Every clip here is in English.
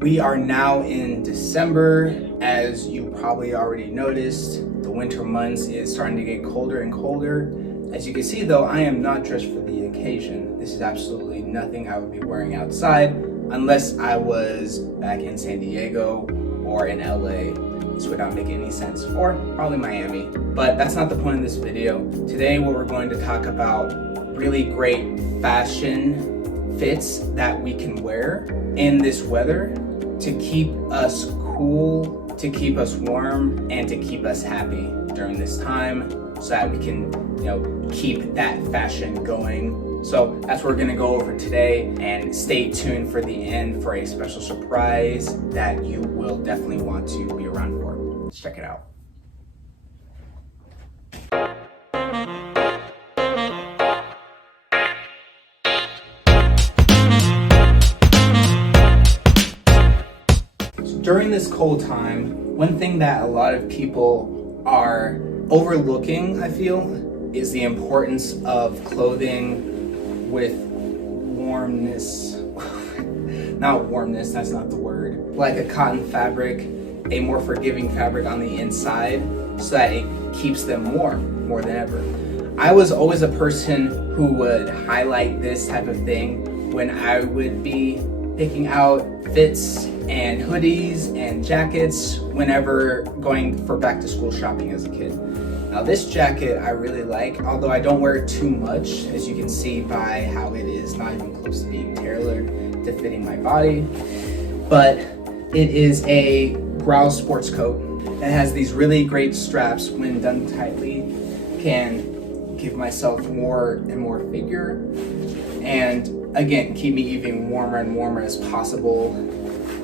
We are now in December. As you probably already noticed, the winter months is starting to get colder and colder. As you can see though, I am not dressed for the occasion. This is absolutely nothing I would be wearing outside unless I was back in San Diego or in LA. This would not make any sense, or probably Miami. But that's not the point of this video. Today what we're going to talk about really great fashion fits that we can wear in this weather to keep us cool, to keep us warm, and to keep us happy during this time so that we can, keep that fashion going. So that's what we're gonna go over today, and stay tuned for the end for a special surprise that you will definitely want to be around for. Let's check it out. During this cold time, one thing that a lot of people are overlooking, I feel, is the importance of clothing with warmness. Not warmness, that's not the word. Like a cotton fabric, a more forgiving fabric on the inside so that it keeps them warm more than ever. I was always a person who would highlight this type of thing when I would be picking out fits and hoodies and jackets whenever going for back to school shopping as a kid. Now this jacket I really like, although I don't wear it too much, as you can see by how it is not even close to being tailored to fitting my body. But it is a grouse sports coat that has these really great straps. When done tightly, can give myself more and more figure, and again, keep me even warmer and warmer as possible.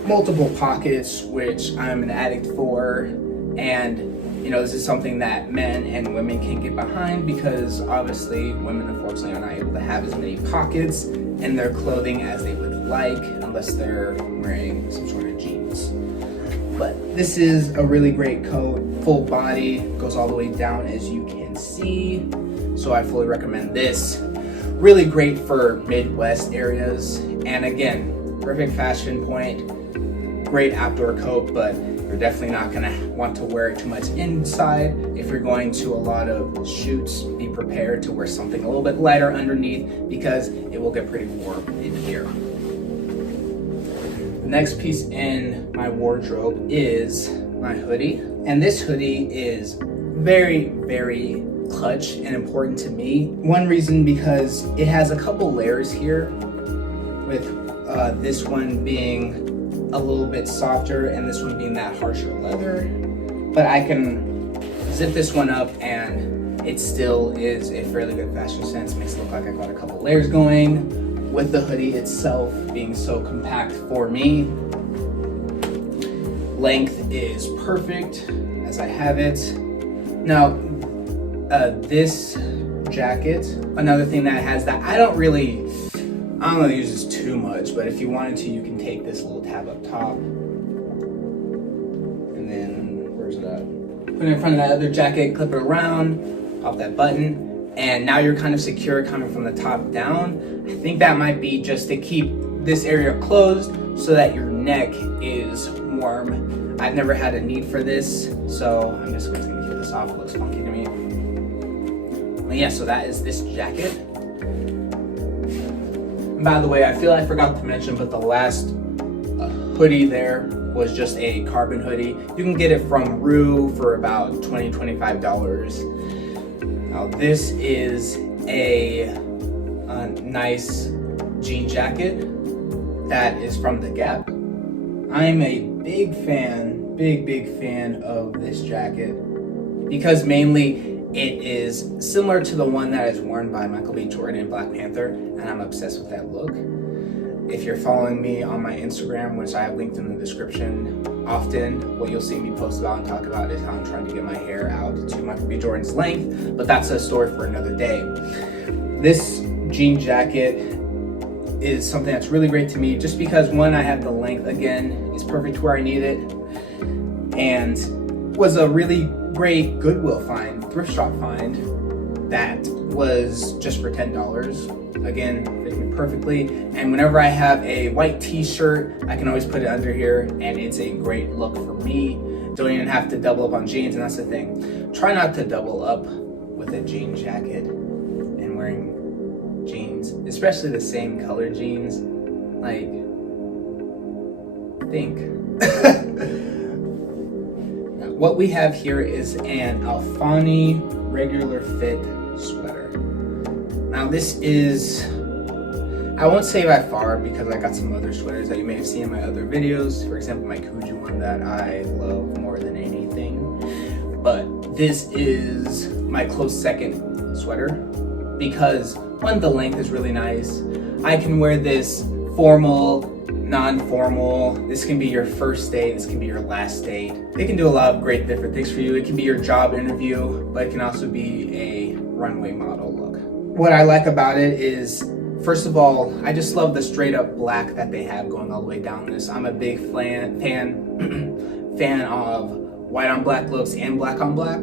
Multiple pockets, which I'm an addict for, and this is something that men and women can get behind, because obviously women unfortunately are not able to have as many pockets in their clothing as they would like, unless they're wearing some sort of jeans. But this is a really great coat, full body, goes all the way down as you can see, so I fully recommend this. Really great for Midwest areas, and again, perfect fashion point. Great outdoor coat, but you're definitely not gonna want to wear it too much inside. If you're going to a lot of shoots, be prepared to wear something a little bit lighter underneath, because it will get pretty warm in here. The next piece in my wardrobe is my hoodie, and this hoodie is very, very clutch and important to me. One reason, because it has a couple layers here, with this one being a little bit softer and this one being that harsher leather. But I can zip this one up and it still is a fairly good fashion sense. Makes it look like I got a couple layers going, with the hoodie itself being so compact for me. Length is perfect as I have it. Now, this jacket, another thing that it has that I don't really use this too much, but if you wanted to, you can take this little tab up top, and then, where's it at? Put it in front of that other jacket, clip it around, pop that button, and now you're kind of secure coming from the top down. I think that might be just to keep this area closed so that your neck is warm. I've never had a need for this, so I'm just going to keep this off. It looks funky to me. But yeah, so that is this jacket. By the way, I feel I forgot to mention, but the last hoodie there was just a carbon hoodie. You can get it from Rue for about $20-$25. Now this is a nice jean jacket that is from The Gap. I'm a big fan of this jacket, because mainly it is similar to the one that is worn by Michael B. Jordan in Black Panther, and I'm obsessed with that look. If you're following me on my Instagram, which I have linked in the description, often what you'll see me post about and talk about is how I'm trying to get my hair out to Michael B. Jordan's length, but that's a story for another day. This jean jacket is something that's really great to me, just because one, I have the length, again, it's perfect where I need it, and was a really great Goodwill find, thrift shop find, that was just for $10. Again, fits me in perfectly. And whenever I have a white t-shirt, I can always put it under here, and it's a great look for me. Don't even have to double up on jeans, and that's the thing. Try not to double up with a jean jacket and wearing jeans, especially the same color jeans. Like, think. What we have here is an Alfani regular fit sweater. Now this is, I won't say by far, because I got some other sweaters that you may have seen in my other videos. For example, my Hoodie one that I love more than anything. But this is my close second sweater because one, the length is really nice. I can wear this formal, non-formal. This can be your first date, this can be your last date. It can do a lot of great different things for you. It can be your job interview, but it can also be a runway model look. What I like about it is, first of all, I just love the straight up black that they have going all the way down this. I'm a big fan of white on black looks and black on black,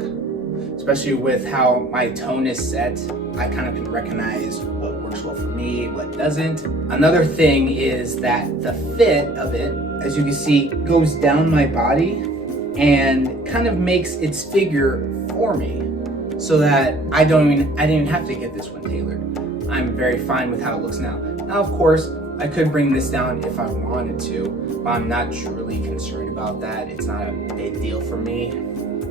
especially with how my tone is set. I kind of can recognize what works well for me, what doesn't. Another thing is that the fit of it, as you can see, goes down my body and kind of makes its figure for me, so that I didn't even have to get this one tailored. I'm very fine with how it looks now. Now, of course, I could bring this down if I wanted to, but I'm not truly concerned about that. It's not a big deal for me.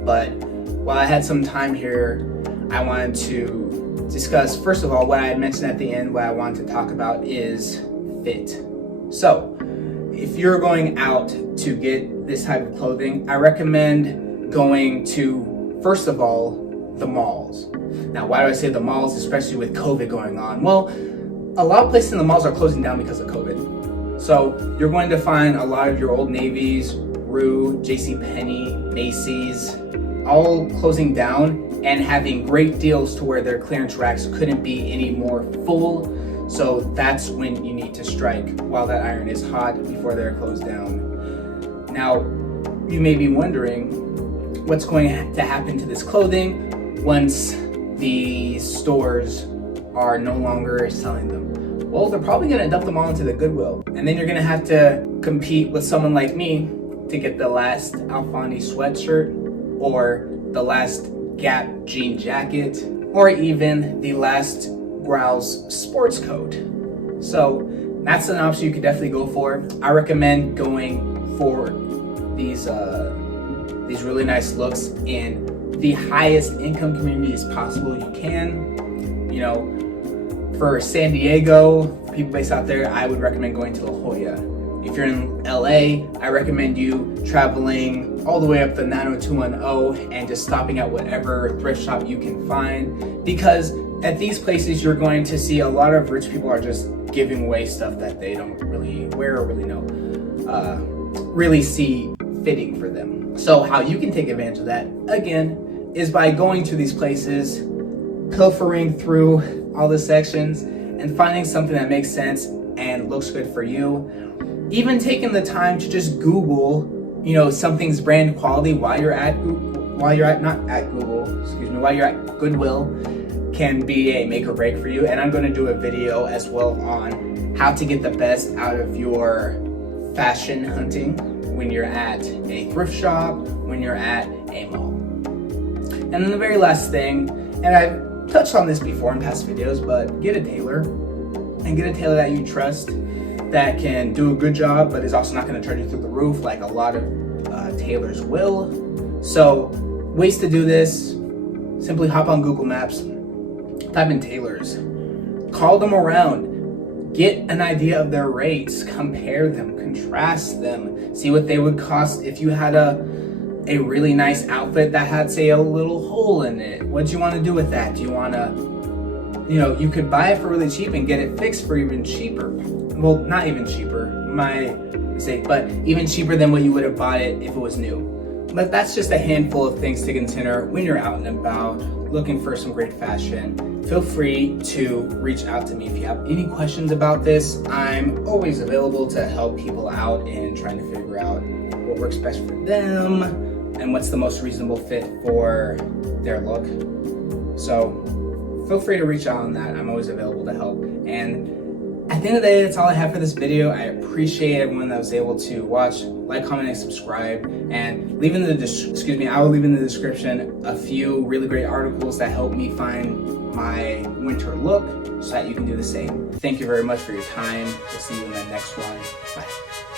But while I had some time here, I wanted to discuss, first of all, what I had mentioned at the end. What I wanted to talk about is fit. So if you're going out to get this type of clothing, I recommend going to, first of all, the malls. Now, why do I say the malls, especially with COVID going on? Well, a lot of places in the malls are closing down because of COVID. So you're going to find a lot of your Old Navy's, Rue, JCPenney, Macy's, all closing down and having great deals to where their clearance racks couldn't be any more full. So that's when you need to strike while that iron is hot before they're closed down. Now, you may be wondering what's going to happen to this clothing once the stores are no longer selling them. Well, they're probably gonna dump them all into the Goodwill. And then you're gonna have to compete with someone like me to get the last Alfani sweatshirt, or the last Gap jean jacket, or even the last Growls sports coat. So that's an option you could definitely go for. I recommend going for these really nice looks in the highest income communities possible you can. You know, for San Diego, people based out there, I would recommend going to La Jolla. If you're in LA, I recommend you traveling all the way up the 90210 and just stopping at whatever thrift shop you can find, because at these places you're going to see a lot of rich people are just giving away stuff that they don't really wear or really see fitting for them. So how you can take advantage of that, again, is by going to these places, pilfering through all the sections and finding something that makes sense and looks good for you. Even taking the time to just Google, something's brand quality while you're at Goodwill can be a make or break for you. And I'm going to do a video as well on how to get the best out of your fashion hunting when you're at a thrift shop, when you're at a mall. And then the very last thing, and I've touched on this before in past videos, but get a tailor, and get a tailor that you trust, that can do a good job but is also not going to charge you through the roof like a lot of tailors will. So ways to do this: simply hop on Google Maps, type in tailors, call them around, get an idea of their rates, compare them, contrast them, see what they would cost if you had a really nice outfit that had, say, a little hole in it. What do you want to do with that? Do you want to, you could buy it for really cheap and get it fixed for even cheaper. Well, not even cheaper, my mistake, but even cheaper than what you would have bought it if it was new. But that's just a handful of things to consider when you're out and about looking for some great fashion. Feel free to reach out to me if you have any questions about this. I'm always available to help people out in trying to figure out what works best for them and what's the most reasonable fit for their look. So feel free to reach out on that. I'm always available to help. And at the end of the day, that's all I have for this video. I appreciate everyone that was able to watch, like, comment, and subscribe, and leave in the I will leave in the description a few really great articles that help me find my winter look so that you can do the same. Thank you very much for your time. We'll see you in the next one. Bye.